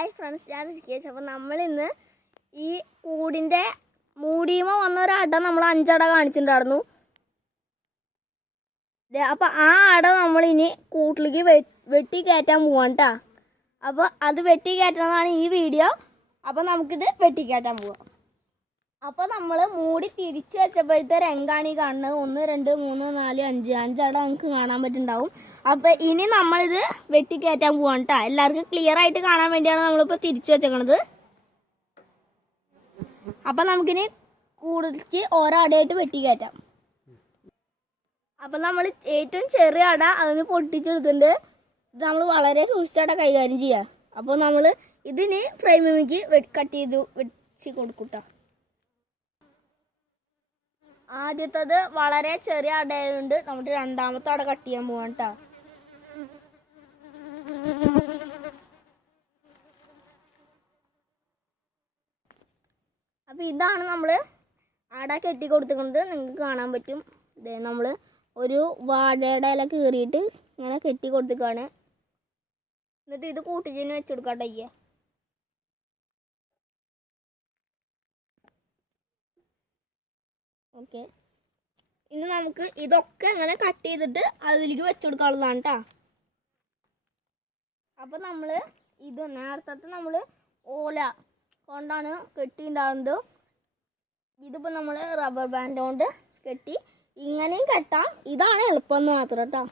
Hi friends ഞാൻ ഋഷികേഷ് അപ്പോൾ നമ്മളിന്ന് ഈ കൂടിന്റെ മൂടിയുമ വന്ന ഒരു അട നമ്മൾ അഞ്ചട കാണിച്ചിട്ടുണ്ടായിരുന്നു. അപ്പോൾ ആ അട നമ്മൾ ഇനി കൂട്ടിലേക്ക് വെട്ടി കയറ്റാൻ പോവാണ് കേട്ടോ അപ്പോൾ അത് വെട്ടി കയറ്റണമെന്നാണ് ഈ വീഡിയോ. അപ്പോൾ നമുക്കിത് വെട്ടി കയറ്റാൻ പോവാം. അപ്പോൾ നമ്മൾ മൂടി തിരിച്ചു വെച്ചപ്പോഴത്തെ രംഗാണ് ഈ കാണുന്നത്. ഒന്ന് രണ്ട് മൂന്ന് നാല് അഞ്ച്. അഞ്ചവിടെ നമുക്ക് കാണാൻ പറ്റുന്നുണ്ടാവും. അപ്പോൾ ഇനി നമ്മളിത് വെട്ടിക്കയറ്റാൻ പോവാണ് കേട്ടോ എല്ലാവർക്കും ക്ലിയർ ആയിട്ട് കാണാൻ വേണ്ടിയാണ് നമ്മളിപ്പോൾ തിരിച്ചു വെച്ചേക്കണത്. അപ്പം നമുക്കിനി കൂടുതൽ ഓരോ അടയായിട്ട് വെട്ടിക്കയറ്റാം. അപ്പം നമ്മൾ ഏറ്റവും ചെറിയ അട അതിന് പൊട്ടിച്ചെടുത്തിട്ടുണ്ട്. ഇത് നമ്മൾ വളരെ സൂക്ഷിച്ചാട കൈകാര്യം ചെയ്യുക അപ്പോൾ നമ്മൾ ഇതിന് ഫ്രെയിമിക്ക് കട്ട് ചെയ്ത് വെച്ച് കൊടുക്കൂട്ടോ ആദ്യത്തത് വളരെ ചെറിയ അടയുണ്ട്. നമുക്ക് രണ്ടാമത്തെ അട കട്ട് ചെയ്യാൻ പോവാണ് അപ്പോൾ ഇതാണ് നമ്മൾ അട കെട്ടി കൊടുത്തിരിക്കുന്നത്. നിങ്ങൾക്ക് കാണാൻ പറ്റും. ഇതേ നമ്മൾ ഒരു വാഴയുടെ ഇല കീറിയിട്ട് ഇങ്ങനെ കെട്ടി കൊടുത്തിക്കാണ് എന്നിട്ട് ഇത് കൂട്ടിച്ചിന് വെച്ച് കൊടുക്കാട്ടെ ഓക്കെ. ഇനി നമുക്ക് ഇതൊക്കെ അങ്ങനെ കട്ട് ചെയ്തിട്ട് അതിലേക്ക് വെച്ചുകൊടുക്കാനുള്ളതാണ് കേട്ടോ അപ്പോൾ നമ്മൾ ഇത് നേരത്തെ നമ്മൾ ഓല കൊണ്ടാണ് കെട്ടിയിട്ടുണ്ടാകുന്നത് ഇതിപ്പോൾ നമ്മൾ റബ്ബർ ബാൻഡ് കൊണ്ട് കെട്ടി ഇങ്ങനെയും കെട്ടാം. ഇതാണ് എളുപ്പം എന്ന് മാത്രം കേട്ടോ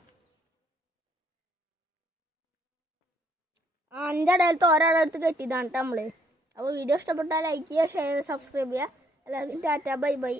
അഞ്ചടയിലത്ത് ഒരാളടുത്ത് കെട്ടിയതാണ് കേട്ടോ നമ്മൾ അപ്പോൾ വീഡിയോ ഇഷ്ടപ്പെട്ടാൽ ലൈക്ക് ചെയ്യുക ഷെയർ സബ്സ്ക്രൈബ് ചെയ്യുക. എല്ലാവർക്കും ടാറ്റ ബൈ ബൈ.